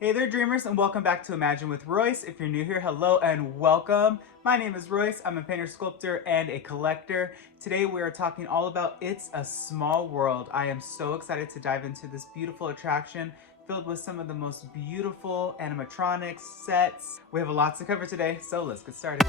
Hey there, dreamers, and welcome back to Imagine with Royce. If you're new here, hello and welcome. My name is Royce. I'm a painter, sculptor, and a collector. Today we are talking all about It's a Small World. I am so excited to dive into this beautiful attraction filled with some of the most beautiful animatronics, sets. We have a lot to cover today, so let's get started.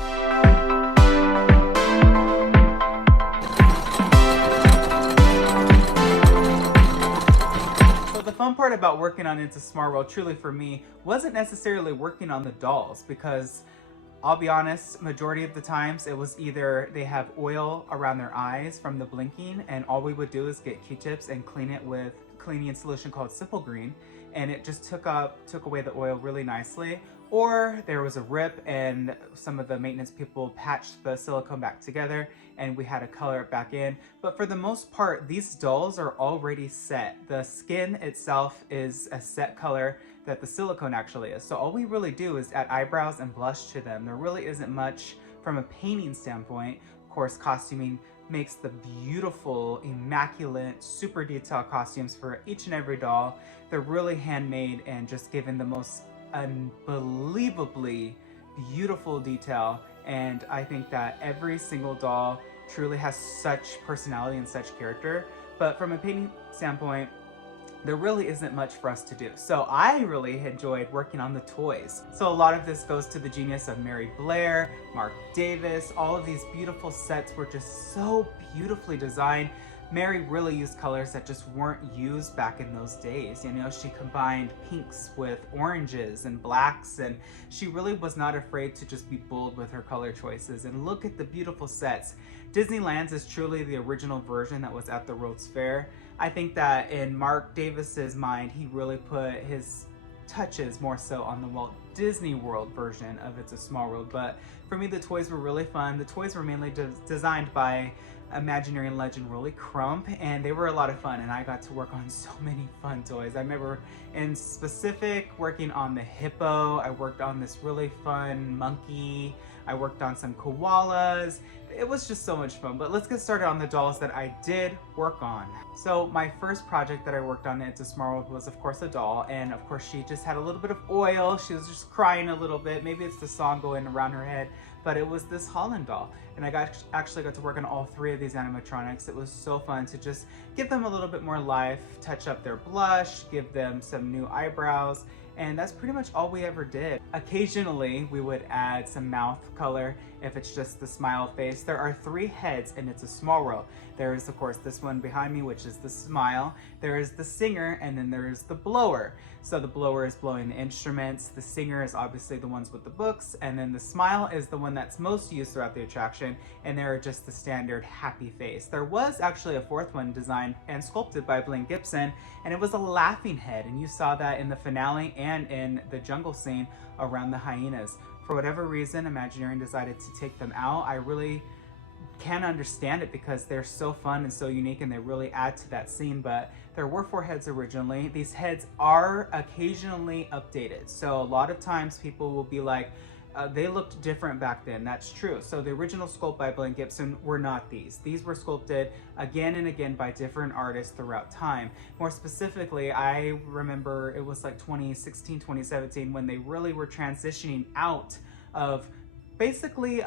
The fun part about working on It's a Small World, truly for me, wasn't necessarily working on the dolls, because I'll be honest, majority of the times it was either they have oil around their eyes from the blinking, and all we would do is get Q-tips and clean it with cleaning solution called Simple Green, and it just took away the oil really nicely. Or there was a rip and some of the maintenance people patched the silicone back together and we had to color it back in. But for the most part, these dolls are already set. The skin itself is a set color that the silicone actually is. So all we really do is add eyebrows and blush to them. There really isn't much from a painting standpoint. Of course, costuming makes the beautiful, immaculate, super detailed costumes for each and every doll. They're really handmade and just given the most unbelievably beautiful detail, and I think that every single doll truly has such personality and such character. But from a painting standpoint, there really isn't much for us to do. So I really enjoyed working on the toys. So a lot of this goes to the genius of Mary Blair, Mark Davis. All of these beautiful sets were just so beautifully designed. Mary really used colors that just weren't used back in those days. You know, she combined pinks with oranges and blacks, and she really was not afraid to just be bold with her color choices. And look at the beautiful sets. Disneyland's is truly the original version that was at the World's Fair. I think that in Mark Davis's mind, he really put his touches more so on the Walt Disney World version of It's a Small World. But for me, the toys were really fun. The toys were mainly designed by Imagineering legend Rolly Crump, and they were a lot of fun, and I got to work on so many fun toys. I remember in specific working on the hippo. I worked on this really fun monkey. I worked on some koalas. It was just so much fun. But let's get started on the dolls that I did work on. So my first project that I worked on It's a Small World was of course a doll, and of course she just had a little bit of oil. She was just crying a little bit. Maybe it's the song going around her head, but it was this Holland doll, and I actually got to work on all three of these animatronics. It was so fun to just give them a little bit more life, touch up their blush, give them some new eyebrows, and that's pretty much all we ever did. Occasionally, we would add some mouth color if it's just the smile face. There are three heads and It's a Small World. There is, of course, this one behind me, which is the smile. There is the singer, and then there is the blower. So the blower is blowing the instruments. The singer is obviously the ones with the books, and then the smile is the one that's most used throughout the attraction, and they're just the standard happy face. There was actually a fourth one designed and sculpted by Blaine Gibson, and it was a laughing head, and you saw that in the finale and in the jungle scene around the hyenas. For whatever reason, Imagineering decided to take them out. I really can't understand it because they're so fun and so unique, and they really add to that scene. But there were four heads originally. These heads are occasionally updated. So a lot of times people will be like, they looked different back then. That's true. So the original sculpt by Blaine Gibson were not these. These were sculpted again and again by different artists throughout time. More specifically, I remember it was like 2016, 2017 when they really were transitioning out of basically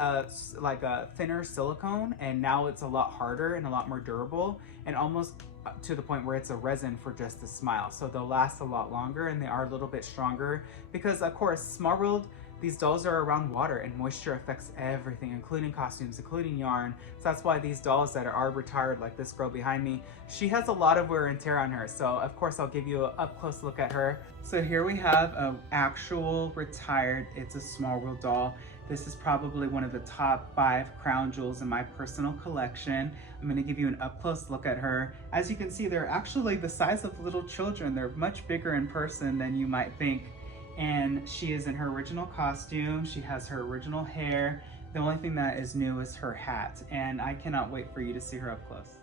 like a thinner silicone, and now it's a lot harder and a lot more durable, and almost to the point where it's a resin for just the smile. So they'll last a lot longer, and they are a little bit stronger because, of course, Small World, these dolls are around water, and moisture affects everything, including costumes, including yarn. So that's why these dolls that are retired, like this girl behind me, she has a lot of wear and tear on her. So of course I'll give you an up close look at her. So here we have an actual retired It's a Small World doll. This is probably one of the top 5 crown jewels in my personal collection. I'm gonna give you an up close look at her. As you can see, they're actually the size of little children. They're much bigger in person than you might think. And she is in her original costume. She has her original hair. The only thing that is new is her hat, and I cannot wait for you to see her up close.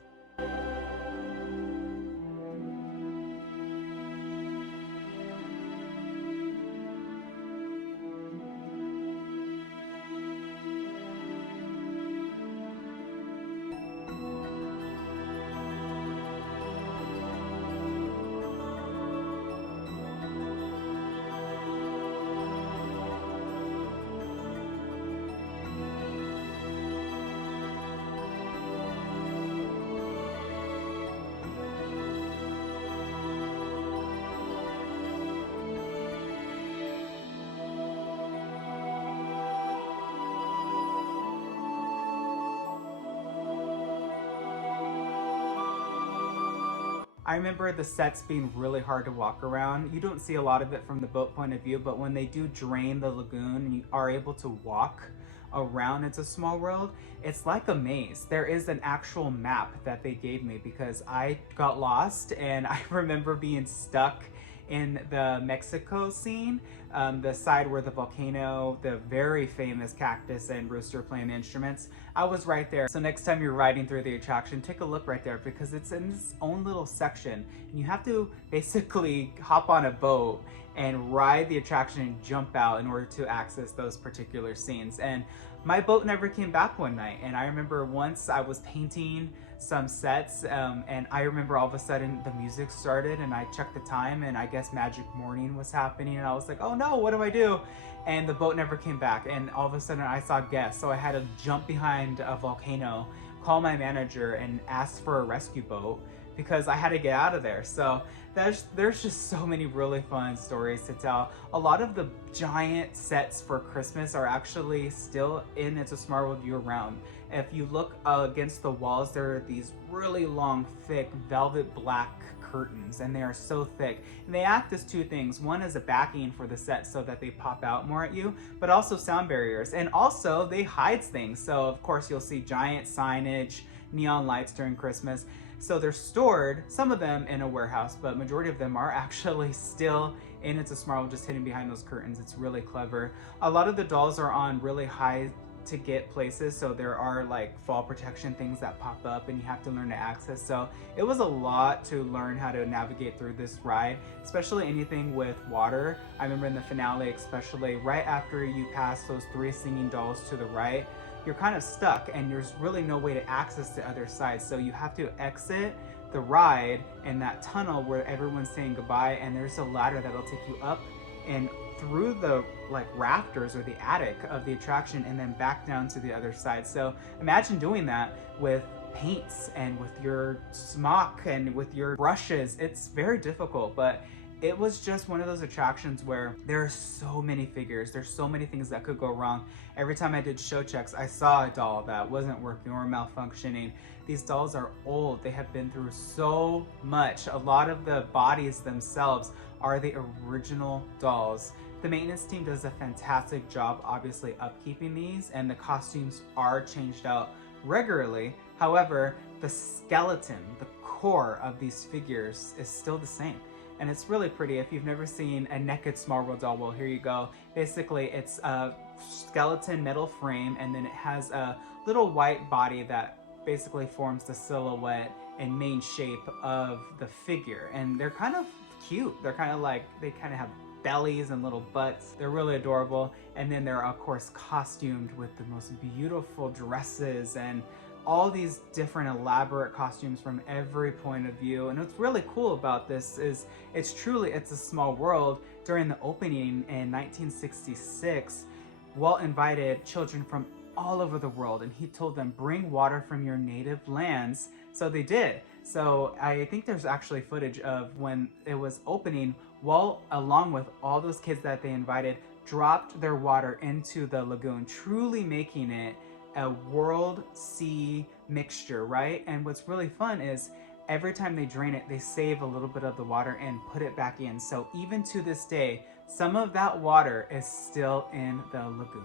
I remember the sets being really hard to walk around. You don't see a lot of it from the boat point of view, but when they do drain the lagoon and you are able to walk around It's a Small World, it's like a maze. There is an actual map that they gave me because I got lost, and I remember being stuck in the Mexico scene, the side where the volcano, the very famous cactus and rooster playing the instruments. I was right there. So next time you're riding through the attraction, take a look right there because it's in its own little section. And you have to basically hop on a boat and ride the attraction and jump out in order to access those particular scenes. And my boat never came back one night. And I remember once I was painting some sets, and I remember all of a sudden the music started and I checked the time and I guess Magic Morning was happening and I was like, oh no, what do I do? And the boat never came back, and all of a sudden I saw guests, so I had to jump behind a volcano, call my manager and ask for a rescue boat because I had to get out of there. So there's just so many really fun stories to tell. A lot of the giant sets for Christmas are actually still in It's a Small World year round. If you look against the walls, there are these really long, thick, velvet black curtains, and they are so thick. And they act as two things. One is a backing for the set so that they pop out more at you, but also sound barriers. And also they hide things. So of course you'll see giant signage, neon lights during Christmas. So they're stored, some of them in a warehouse, but majority of them are actually still in It's a Small World, just hidden behind those curtains. It's really clever. A lot of the dolls are on really high to get places, so there are like fall protection things that pop up and you have to learn to access. So it was a lot to learn how to navigate through this ride, especially anything with water. I remember in the finale, especially right after you pass those 3 singing dolls to the right, you're kind of stuck and there's really no way to access the other side. So you have to exit the ride in that tunnel where everyone's saying goodbye, and there's a ladder that'll take you up and through the like rafters or the attic of the attraction and then back down to the other side. So imagine doing that with paints and with your smock and with your brushes. It's very difficult, but it was just one of those attractions where there are so many figures, there's so many things that could go wrong. Every time I did show checks, I saw a doll that wasn't working or malfunctioning. These dolls are old, they have been through so much. A lot of the bodies themselves are the original dolls. The maintenance team does a fantastic job, obviously, upkeeping these, and the costumes are changed out regularly. However, the skeleton, the core of these figures is still the same. And it's really pretty. If you've never seen a naked Small World doll, well, here you go. Basically, it's a skeleton metal frame, and then it has a little white body that basically forms the silhouette and main shape of the figure. And they're kind of cute. They're kind of like, they kind of have bellies and little butts. They're really adorable. And then they're of course costumed with the most beautiful dresses and all these different elaborate costumes from every point of view. And what's really cool about this is It's a Small World. During the opening in 1966, Walt invited children from all over the world, and he told them, bring water from your native lands. So they did. So I think there's actually footage of when it was opening, Walt, along with all those kids that they invited, dropped their water into the lagoon, truly making it a world sea mixture, right? And what's really fun is every time they drain it, they save a little bit of the water and put it back in. So even to this day, some of that water is still in the lagoon.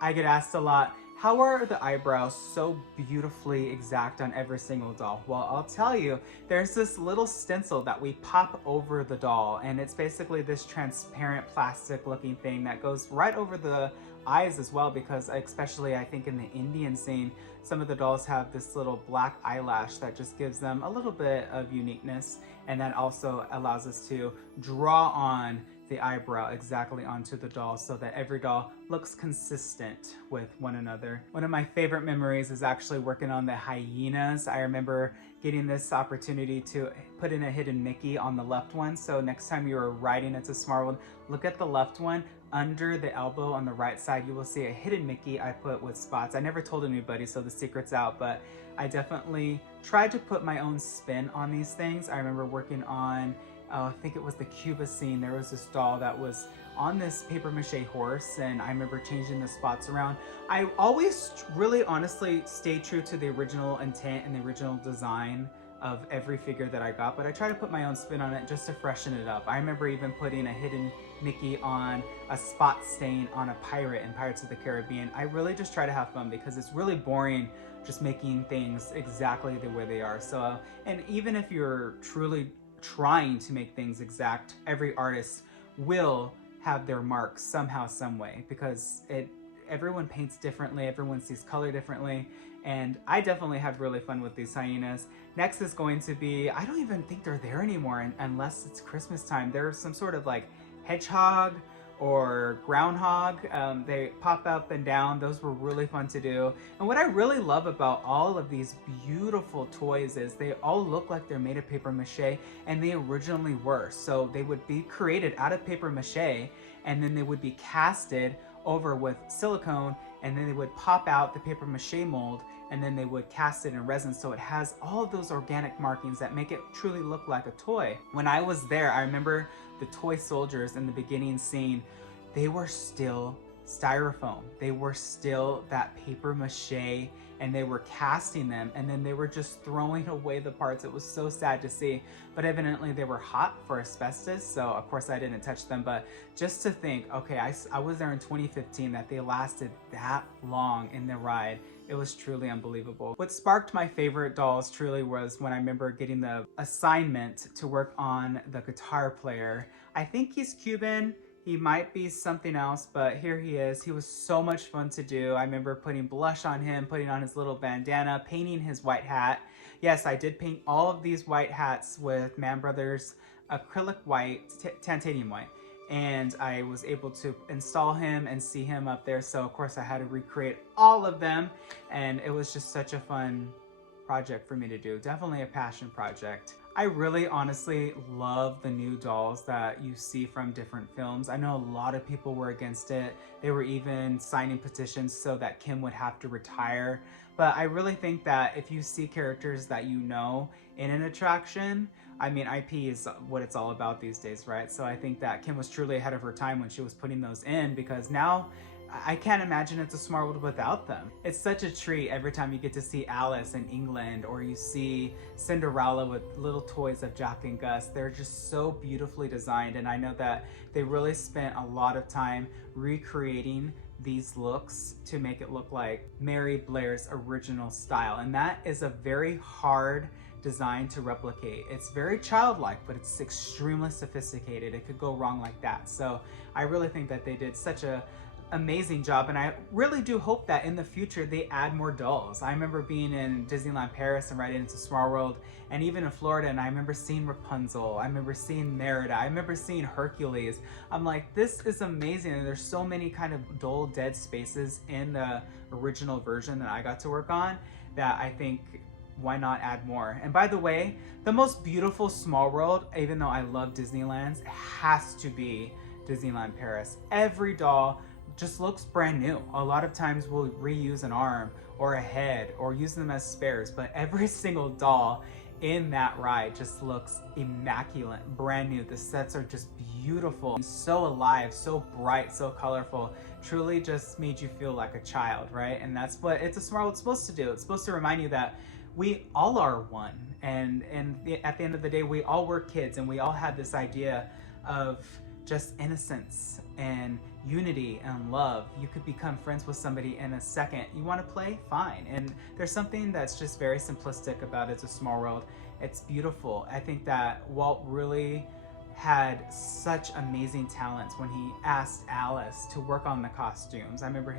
I get asked a lot, how are the eyebrows so beautifully exact on every single doll? Well, I'll tell you, there's this little stencil that we pop over the doll, and it's basically this transparent plastic looking thing that goes right over the eyes as well, because especially I think in the Indian scene, some of the dolls have this little black eyelash that just gives them a little bit of uniqueness, and that also allows us to draw on the eyebrow exactly onto the doll so that every doll looks consistent with one another. One of my favorite memories is actually working on the hyenas. I remember getting this opportunity to put in a hidden Mickey on the left one. So next time you're riding It's a Small World, look at the left one. Under the elbow on the right side, you will see a hidden Mickey I put with spots. I never told anybody, so the secret's out, but I definitely tried to put my own spin on these things. I remember working on I think it was the Cuba scene. There was this doll that was on this paper mache horse, and I remember changing the spots around. I always really honestly stayed true to the original intent and the original design of every figure that I got, but I try to put my own spin on it just to freshen it up. I remember even putting a hidden Mickey on a spot stain on a pirate in Pirates of the Caribbean. I really just try to have fun because it's really boring just making things exactly the way they are. So, and even if you're truly trying to make things exact, every artist will have their marks somehow, some way, because everyone paints differently, everyone sees color differently, and I definitely had really fun with these hyenas. Next is going to be, I don't even think they're there anymore unless it's Christmas time. There's some sort of like hedgehog or groundhog. They pop up and down. Those were really fun to do. And what I really love about all of these beautiful toys is they all look like they're made of paper mache, and they originally were. So they would be created out of paper mache, and then they would be casted over with silicone, and then they would pop out the paper mache mold, and then they would cast it in resin, so it has all of those organic markings that make it truly look like a toy. When I was there, I remember the toy soldiers in the beginning scene, they were still styrofoam. They were still that paper mache, and they were casting them, and then they were just throwing away the parts. It was so sad to see, but evidently they were hot for asbestos, so of course I didn't touch them. But just to think, okay, I was there in 2015, that they lasted that long in the ride, it was truly unbelievable. What sparked my favorite dolls truly was when I remember getting the assignment to work on the guitar player. I think he's Cuban. He might be something else, but here he is. He was so much fun to do. I remember putting blush on him, putting on his little bandana, painting his white hat. Yes, I did paint all of these white hats with Man Brothers acrylic white, titanium white. And I was able to install him and see him up there. So of course I had to recreate all of them. And it was just such a fun project for me to do. Definitely a passion project. I really honestly love the new dolls that you see from different films. I know a lot of people were against it. They were even signing petitions so that Kim would have to retire. But I really think that if you see characters that you know in an attraction, I mean, IP is what it's all about these days, right? So I think that Kim was truly ahead of her time when she was putting those in, because now I can't imagine It's a Small World without them. It's such a treat every time you get to see Alice in England, or you see Cinderella with little toys of Jack and Gus. They're just so beautifully designed, and I know that they really spent a lot of time recreating these looks to make it look like Mary Blair's original style, and that is a very hard design to replicate. It's very childlike, but it's extremely sophisticated. It could go wrong like that. So I really think that they did such a amazing job, and I really do hope that in the future they add more dolls. I remember being in Disneyland Paris and riding into Small World, and even in Florida, and I remember seeing Rapunzel, I remember seeing Merida, I remember seeing Hercules. I'm like, this is amazing, and there's so many kind of dull dead spaces in the original version that I got to work on that I think, why not add more? And by the way, the most beautiful Small World, even though I love Disneyland's, has to be Disneyland Paris. Every doll just looks brand new. A lot of times we'll reuse an arm or a head or use them as spares, but every single doll in that ride just looks immaculate, brand new. The sets are just beautiful, so alive, so bright, so colorful. Truly just made you feel like a child, right? And that's what It's a Small World supposed to do. It's supposed to remind you that we all are one, and at the end of the day, we all were kids, and we all had this idea of just innocence and unity and love. You could become friends with somebody in a second. You want to play? Fine. And there's something that's just very simplistic about It's a Small World. It's beautiful. I think that Walt really had such amazing talents when he asked Alice to work on the costumes. I remember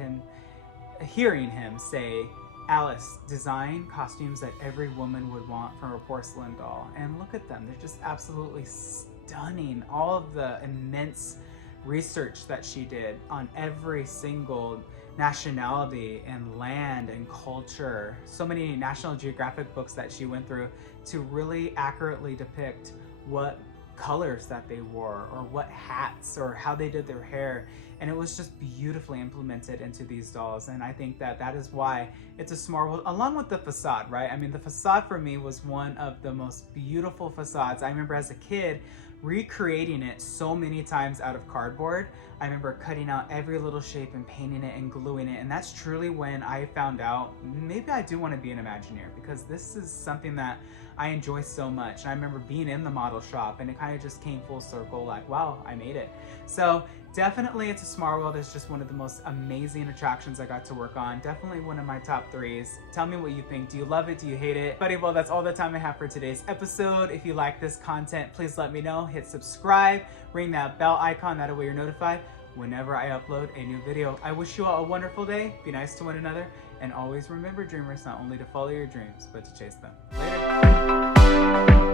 hearing him say, "Alice, design costumes that every woman would want from a porcelain doll." And look at them. They're just absolutely stunning. All of the immense research that she did on every single nationality and land and culture. So many National Geographic books that she went through to really accurately depict what colors that they wore, or what hats, or how they did their hair. And it was just beautifully implemented into these dolls. And I think that that is why It's a Small World, along with the facade, right? I mean, the facade for me was one of the most beautiful facades. I remember as a kid recreating it so many times out of cardboard. I remember cutting out every little shape and painting it and gluing it. And that's truly when I found out maybe I do want to be an Imagineer, because this is something that I enjoy so much. And I remember being in the model shop and it kind of just came full circle, like, wow, I made it. So definitely It's a Small World is just one of the most amazing attractions I got to work on. Definitely one of my top threes. Tell me what you think. Do you love it? Do you hate it? Buddy, well, that's all the time I have for today's episode. If you like this content, please let me know. Hit subscribe, ring that bell icon, that way you're notified whenever I upload a new video. I wish you all a wonderful day. Be nice to one another. And always remember, dreamers, not only to follow your dreams, but to chase them. Later.